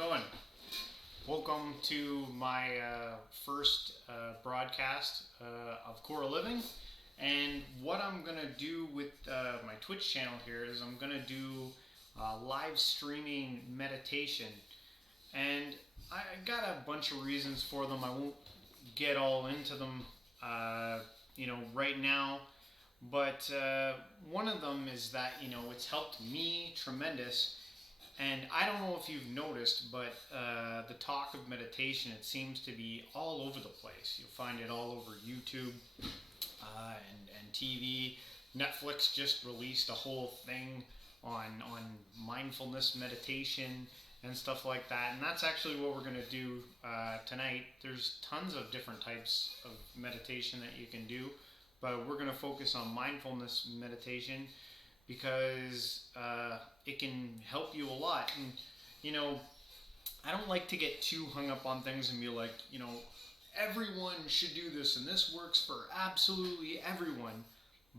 going? Welcome to my first broadcast of Core Living. And what I'm going to do with my Twitch channel here is I'm going to do live streaming meditation. And I got a bunch of reasons for them. I won't get all into them, right now. But one of them is that, it's helped me tremendous. And I don't know if you've noticed, but the talk of meditation, it seems to be all over the place. You'll find it all over YouTube and TV. Netflix just released a whole thing on mindfulness meditation and stuff like that. And that's actually what we're going to do tonight. There's tons of different types of meditation that you can do, but we're going to focus on mindfulness meditation because it can help you a lot. And, I don't like to get too hung up on things and be like, everyone should do this and this works for absolutely everyone.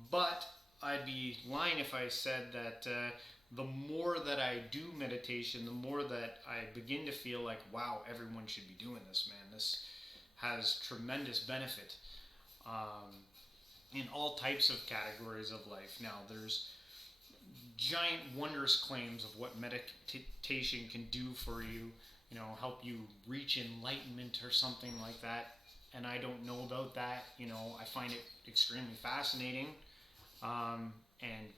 But I'd be lying if I said that the more that I do meditation, the more that I begin to feel like, wow, everyone should be doing this, man. This has tremendous benefit in all types of categories of life. Now, there's giant wondrous claims of what meditation can do for you, help you reach enlightenment or something like that. And I don't know about that. I find it extremely fascinating. And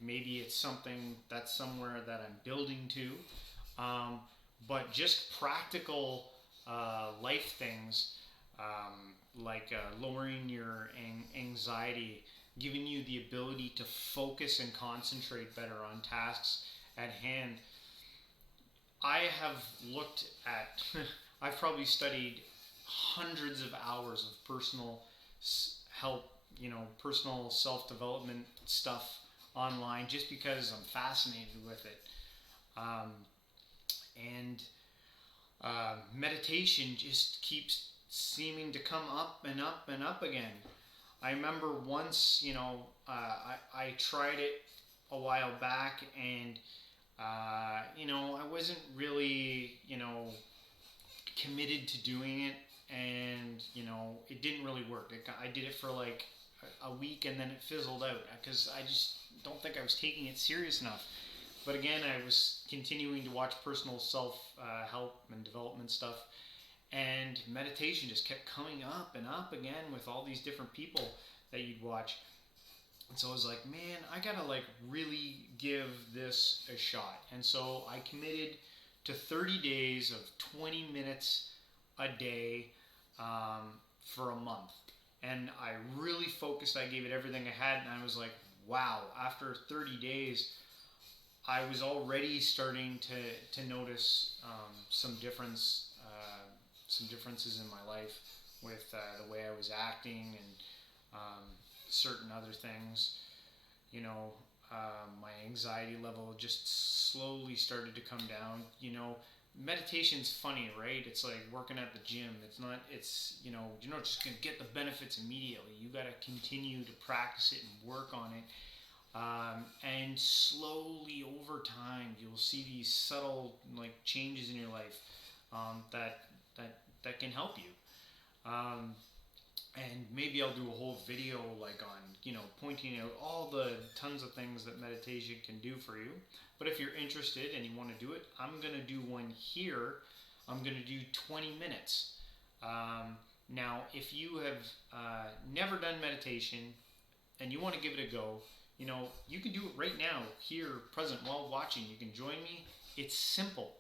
maybe it's something that's somewhere that I'm building to. But just practical life things like lowering your anxiety, giving you the ability to focus and concentrate better on tasks at hand. I have looked at, I've probably studied hundreds of hours of personal help, personal self-development stuff online just because I'm fascinated with it. Meditation just keeps seeming to come up and up and up again. I remember once, I tried it a while back and, I wasn't really, committed to doing it, and, it didn't really work. I did it for like a week and then it fizzled out because I just don't think I was taking it serious enough. But again, I was continuing to watch personal self-help and development stuff. And meditation just kept coming up and up again with all these different people that you'd watch. And so I was like, man, I gotta really give this a shot. And so I committed to 30 days of 20 minutes a day for a month. And I really focused. I gave it everything I had. And I was like, wow, after 30 days, I was already starting to notice some differences in my life with the way I was acting and certain other things. My anxiety level just slowly started to come down. Meditation's funny, right? It's like working at the gym. You're not just going to get the benefits immediately. You got to continue to practice it and work on it. And slowly over time, you'll see these subtle changes in your life that can help you. And maybe I'll do a whole video on, pointing out all the tons of things that meditation can do for you. But if you're interested and you want to do it, I'm going to do one here. I'm going to do 20 minutes. Now, if you have never done meditation and you want to give it a go, you can do it right now, here, present, while watching. You can join me. It's simple.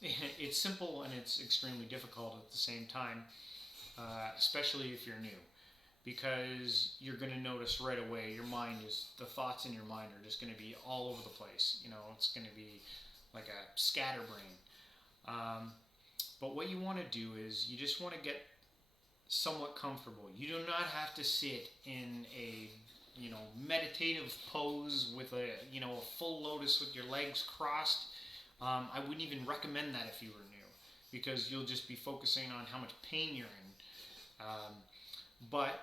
It's simple and it's extremely difficult at the same time, especially if you're new, because you're going to notice right away the thoughts in your mind are just going to be all over the place. It's going to be like a scatterbrain. But what you want to do is you just want to get somewhat comfortable. You do not have to sit in a meditative pose with a full lotus with your legs crossed. I wouldn't even recommend that if you were new, because you'll just be focusing on how much pain you're in. But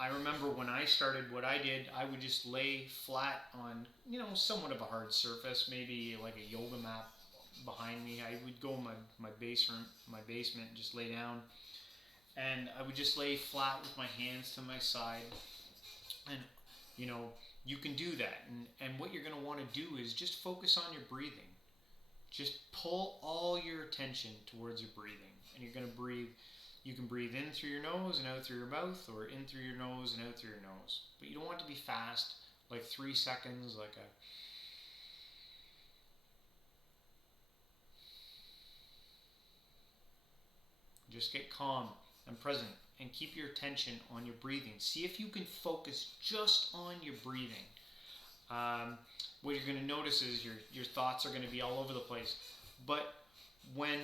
I remember when I started, what I did, I would just lay flat on, somewhat of a hard surface, maybe like a yoga mat behind me. I would go in my basement, and just lay down, and I would just lay flat with my hands to my side, and you know, you can do that, and what you're going to want to do is just focus on your breathing. Just pull all your attention towards your breathing, and you're going to breathe. You can breathe in through your nose and out through your mouth, or in through your nose and out through your nose. But you don't want it to be fast, like 3 seconds, like a. Just get calm and present and keep your attention on your breathing. See if you can focus just on your breathing. What you're going to notice is your thoughts are going to be all over the place. But when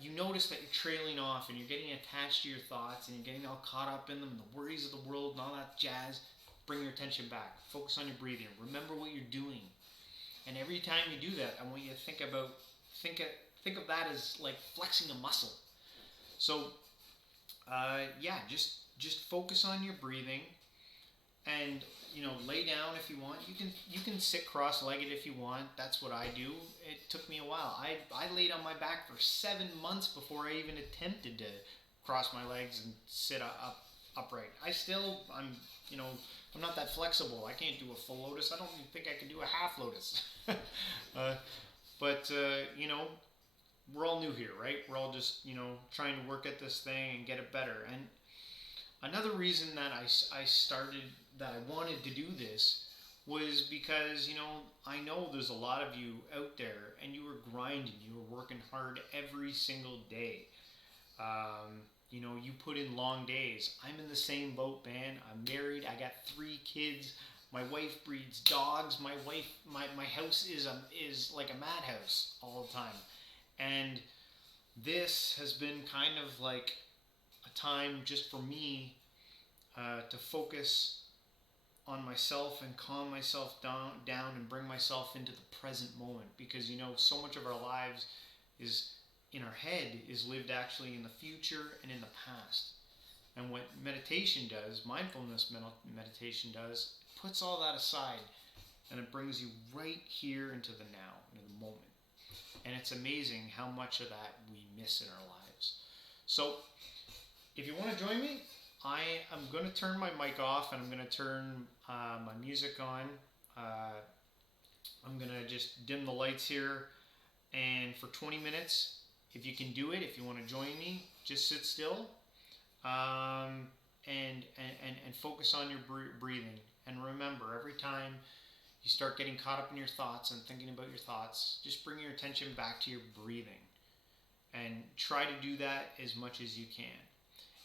you notice that you're trailing off and you're getting attached to your thoughts and you're getting all caught up in them, the worries of the world and all that jazz, bring your attention back. Focus on your breathing. Remember what you're doing. And every time you do that, I want you to think of that as like flexing a muscle. So, just focus on your breathing, and lay down if you want. You can sit cross-legged if you want. That's what I do. It took me a while. I laid on my back for 7 months before I even attempted to cross my legs and sit upright. I'm not that flexible. I can't do a full lotus. I don't even think I can do a half lotus. But we're all new here, right? We're all just trying to work at this thing and get it better. And another reason that I started, that I wanted to do this, was because I know there's a lot of you out there, and you were grinding, you were working hard every single day. You put in long days. I'm in the same boat, man. I'm married. I got 3 kids. My wife breeds dogs. My house is like a madhouse all the time. And this has been kind of like a time just for me to focus on myself and calm myself down and bring myself into the present moment, because so much of our lives is in our head, is lived actually in the future and in the past. And what meditation does, mindfulness meditation does, it puts all that aside, and it brings you right here into the now, into the moment. And it's amazing how much of that we miss in our lives. So if you want to join me, I am going to turn my mic off, and I'm going to turn my music on. I'm going to just dim the lights here, and for 20 minutes, if you can do it, if you want to join me, just sit still and focus on your breathing. And remember, every time you start getting caught up in your thoughts and thinking about your thoughts, just bring your attention back to your breathing, and try to do that as much as you can.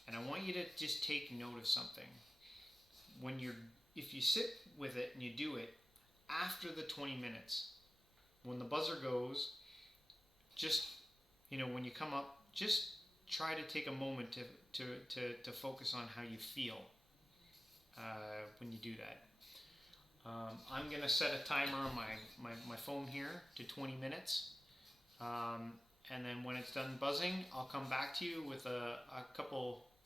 And I want you to just take note of something. If you sit with it and you do it, after the 20 minutes, when the buzzer goes, just, when you come up, just try to take a moment to focus on how you feel when you do that. I'm going to set a timer on my phone here to 20 minutes. And then when it's done buzzing, I'll come back to you with a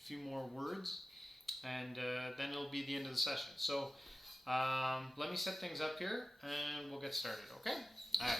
few more words, and then it'll be the end of the session. So let me set things up here, and we'll get started, okay? All right.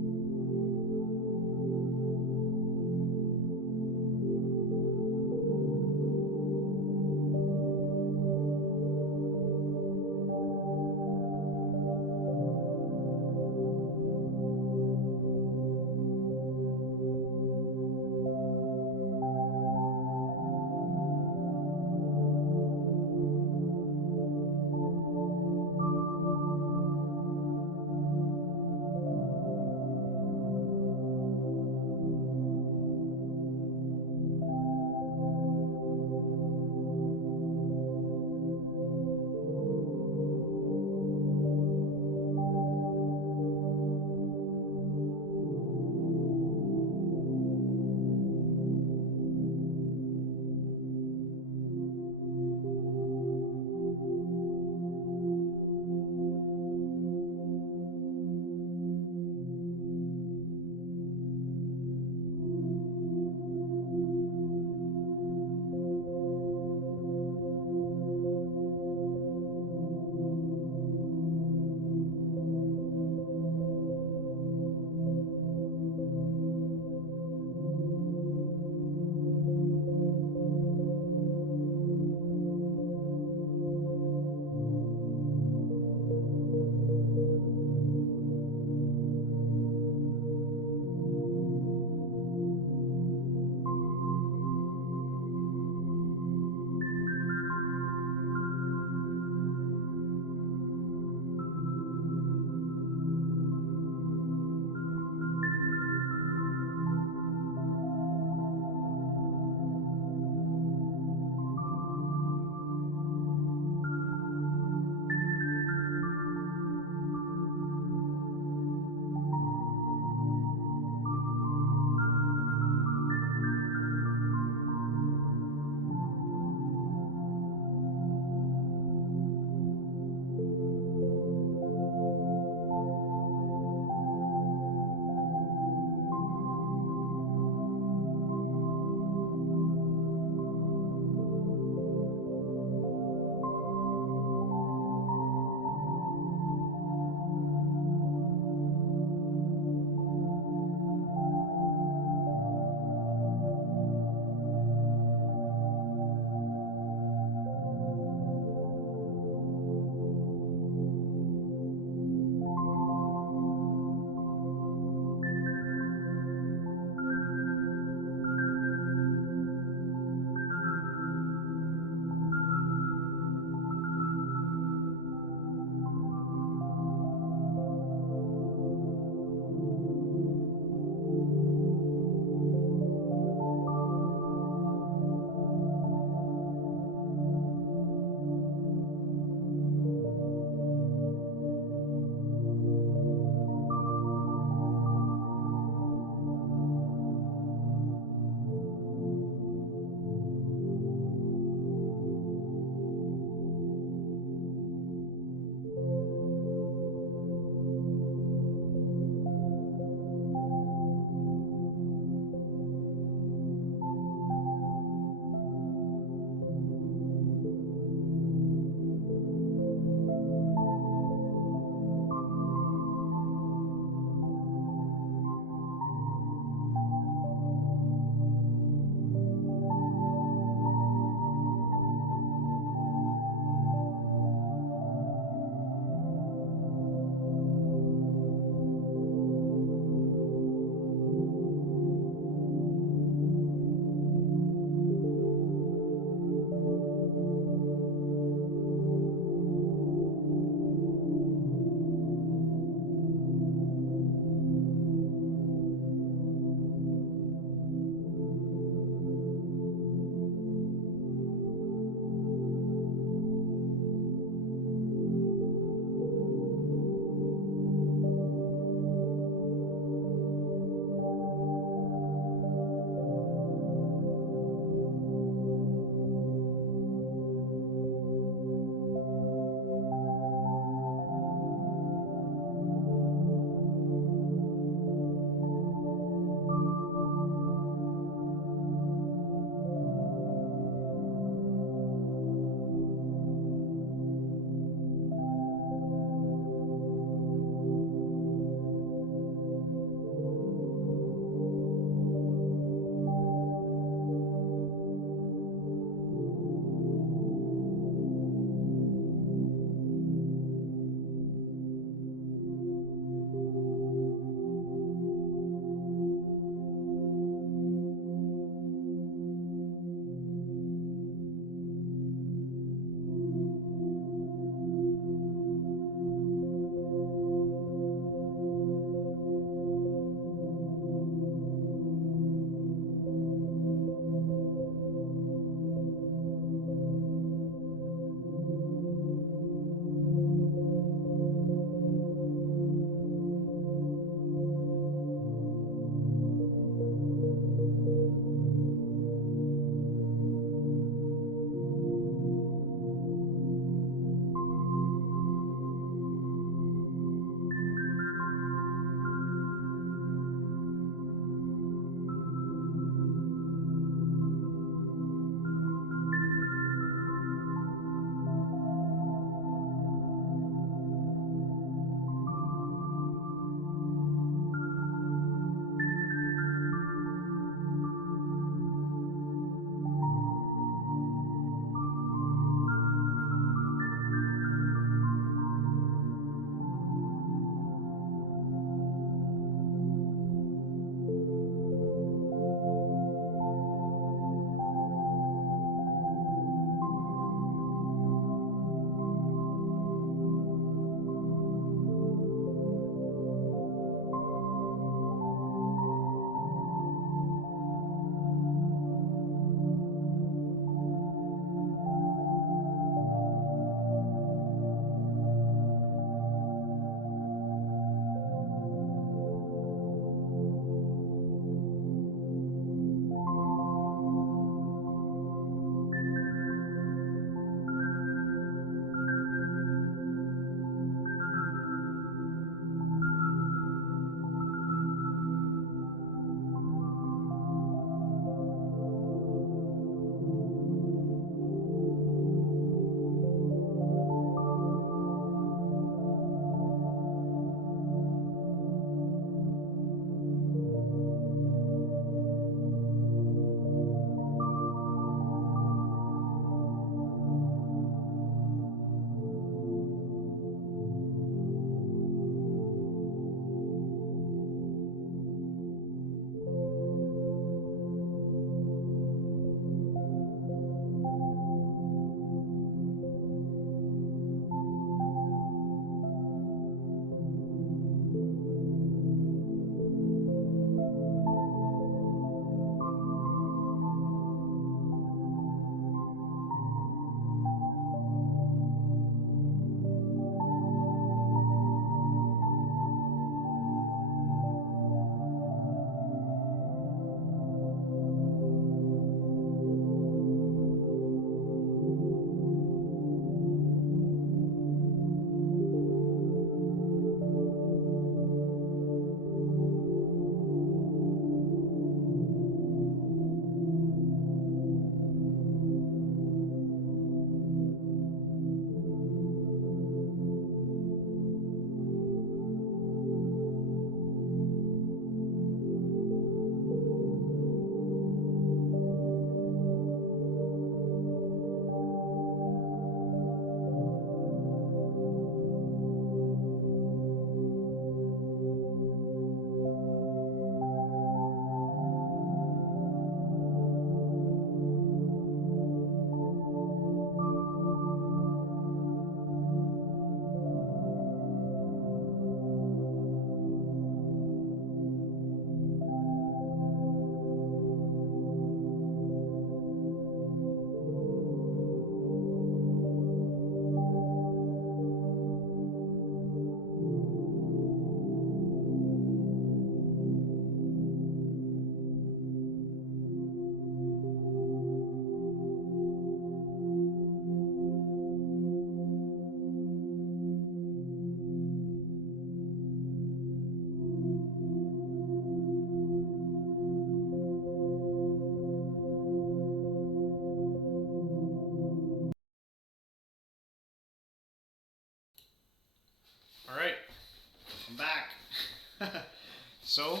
So,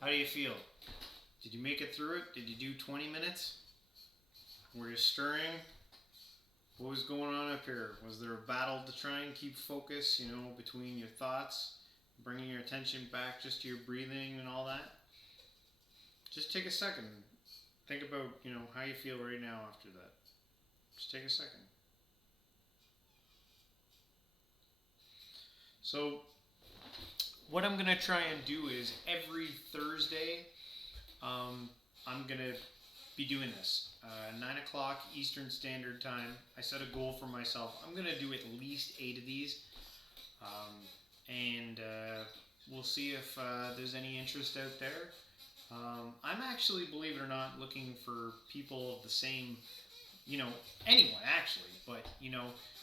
how do you feel? Did you make it through it? Did you do 20 minutes? Were you stirring? What was going on up here? Was there a battle to try and keep focus, between your thoughts, bringing your attention back just to your breathing and all that? Just take a second. Think about, how you feel right now after that. Just take a second. So, what I'm going to try and do is every Thursday, I'm going to be doing this. 9 o'clock Eastern Standard Time. I set a goal for myself. I'm going to do at least 8 of these. And we'll see if there's any interest out there. I'm actually, believe it or not, looking for people of the same, anyone actually. But,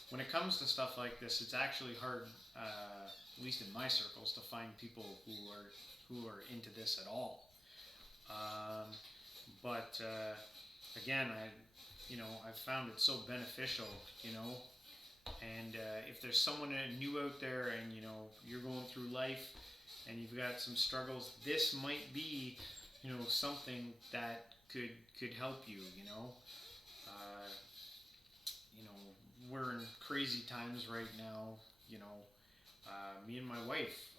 when it comes to stuff like this, it's actually hard, at least in my circles, to find people who are into this at all. But again, I've found it so beneficial, and if there's someone new out there and, you're going through life and you've got some struggles, this might be, something that could help you, we're in crazy times right now, me and my wife,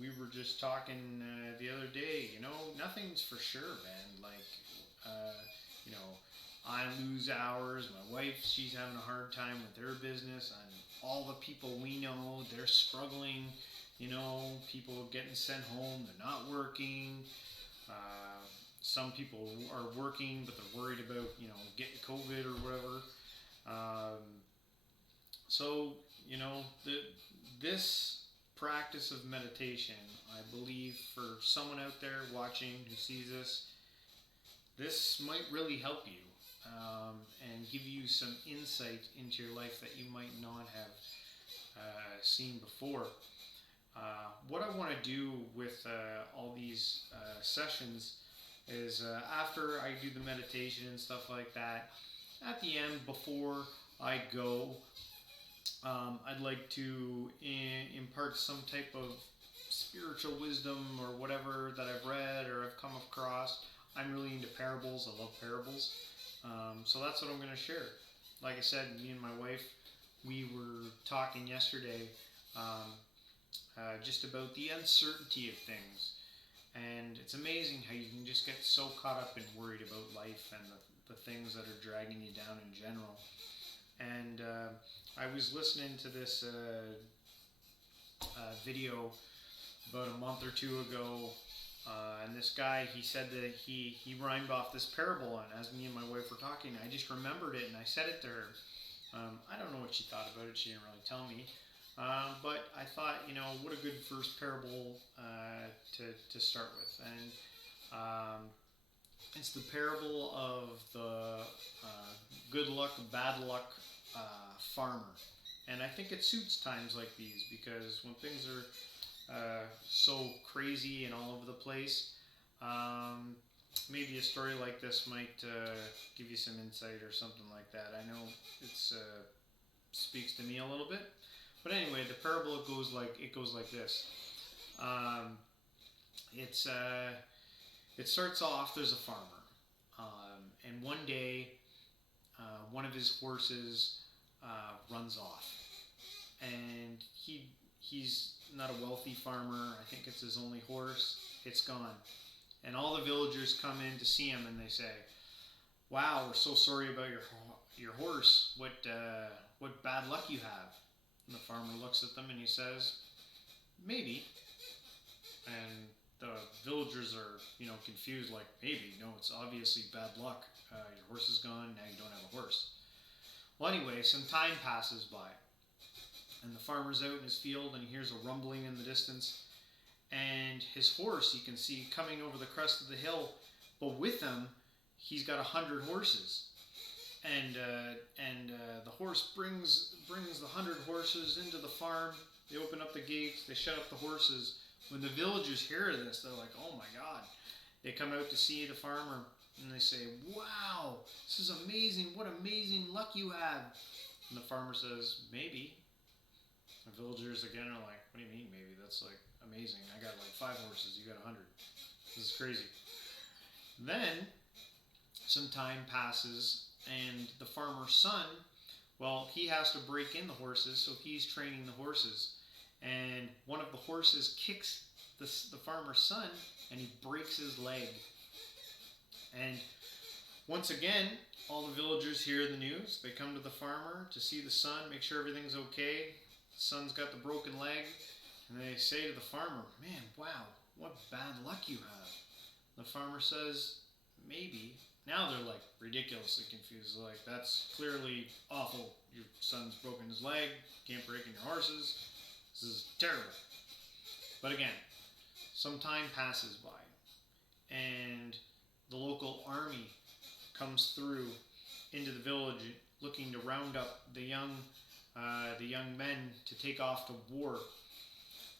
we were just talking the other day, nothing's for sure, man. Like, I lose hours. My wife, she's having a hard time with her business. And all the people we know, they're struggling. People getting sent home. They're not working. Some people are working, but they're worried about, getting COVID or whatever. So, this practice of meditation, I believe for someone out there watching who sees this might really help you and give you some insight into your life that you might not have seen before. What I want to do with all these sessions is after I do the meditation and stuff like that, at the end, before I go, I'd like to impart some type of spiritual wisdom or whatever that I've read or I've come across. I'm really into parables. I love parables. So that's what I'm going to share. Like I said, me and my wife, we were talking yesterday just about the uncertainty of things. And it's amazing how you can just get so caught up and worried about life and the things that are dragging you down in general. And I was listening to this video about a month or two ago, and this guy, he said that he rhymed off this parable, and as me and my wife were talking, I just remembered it, and I said it to her. I don't know what she thought about it. She didn't really tell me. But I thought, what a good first parable to start with. And it's the parable of the good luck, bad luck farmer. And I think it suits times like these because when things are so crazy and all over the place, maybe a story like this might give you some insight or something like that. I know it speaks to me a little bit. But anyway, the parable goes like this. It starts off. There's a farmer, and one day, one of his horses runs off, and he's not a wealthy farmer. I think it's his only horse. It's gone, and all the villagers come in to see him, and they say, "Wow, we're so sorry about your horse. What bad luck you have." And the farmer looks at them and he says, "Maybe." And the villagers are, confused, like, maybe? No, it's obviously bad luck. Your horse is gone, now you don't have a horse. Well, anyway, some time passes by. And the farmer's out in his field and he hears a rumbling in the distance. And his horse, you can see coming over the crest of the hill, but with him, he's got 100 horses. And the horse brings the 100 horses into the farm. They open up the gates. They shut up the horses. When the villagers hear this, they're like, "Oh my God!" They come out to see the farmer, and they say, "Wow, this is amazing! What amazing luck you have!" And the farmer says, "Maybe." The villagers again are like, "What do you mean maybe? That's like amazing. I got like 5 horses. You got 100. This is crazy. Then some time passes, and the farmer's son, well, he has to break in the horses, so he's training the horses. And one of the horses kicks the farmer's son, and he breaks his leg. And once again, all the villagers hear the news. They come to the farmer to see the son, make sure everything's okay. The son's got the broken leg, and they say to the farmer, "Man, wow, what bad luck you have." The farmer says, "Maybe." Now they're like ridiculously confused. They're like, "That's clearly awful. Your son's broken his leg. Can't break in your horses. This is terrible." But again, some time passes by, and the local army comes through into the village, looking to round up the young men to take off to war.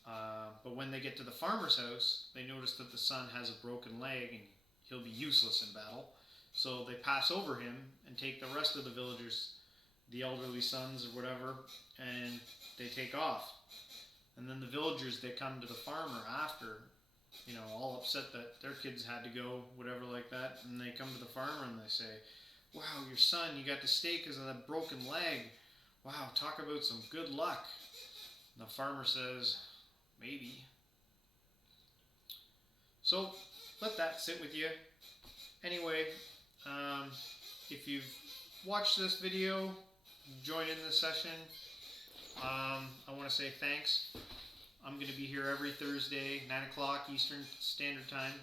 But when they get to the farmer's house, they notice that the son has a broken leg and he'll be useless in battle. So they pass over him and take the rest of the villagers, the elderly sons or whatever, and they take off. And then the villagers, they come to the farmer after, all upset that their kids had to go, whatever like that. And they come to the farmer and they say, "Wow, your son, you got to stay because of that broken leg. Wow, talk about some good luck." And the farmer says, "Maybe." So let that sit with you. Anyway, if you've watched this video, joined in this session, I want to say thanks. I'm going to be here every Thursday, 9 o'clock Eastern Standard Time.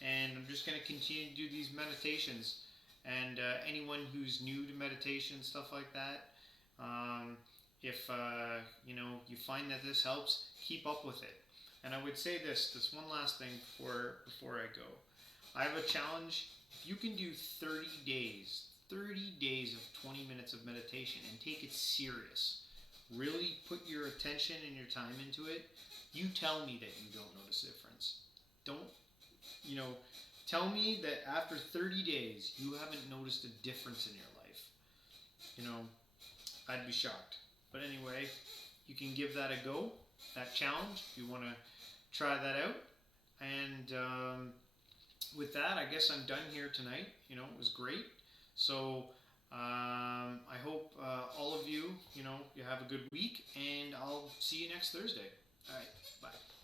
And I'm just going to continue to do these meditations. And anyone who's new to meditation, stuff like that, if you find that this helps, keep up with it. And I would say this one last thing before I go. I have a challenge. If you can do 30 days of 20 minutes of meditation and take it serious, really put your attention and your time into it, you tell me that you don't notice a difference. Tell me that after 30 days you haven't noticed a difference in your life. I'd be shocked. But anyway, you can give that a go, that challenge, if you want to try that out. And with that, I guess I'm done here tonight. It was great. So I hope all of you, you have a good week, and I'll see you next Thursday. All right, bye.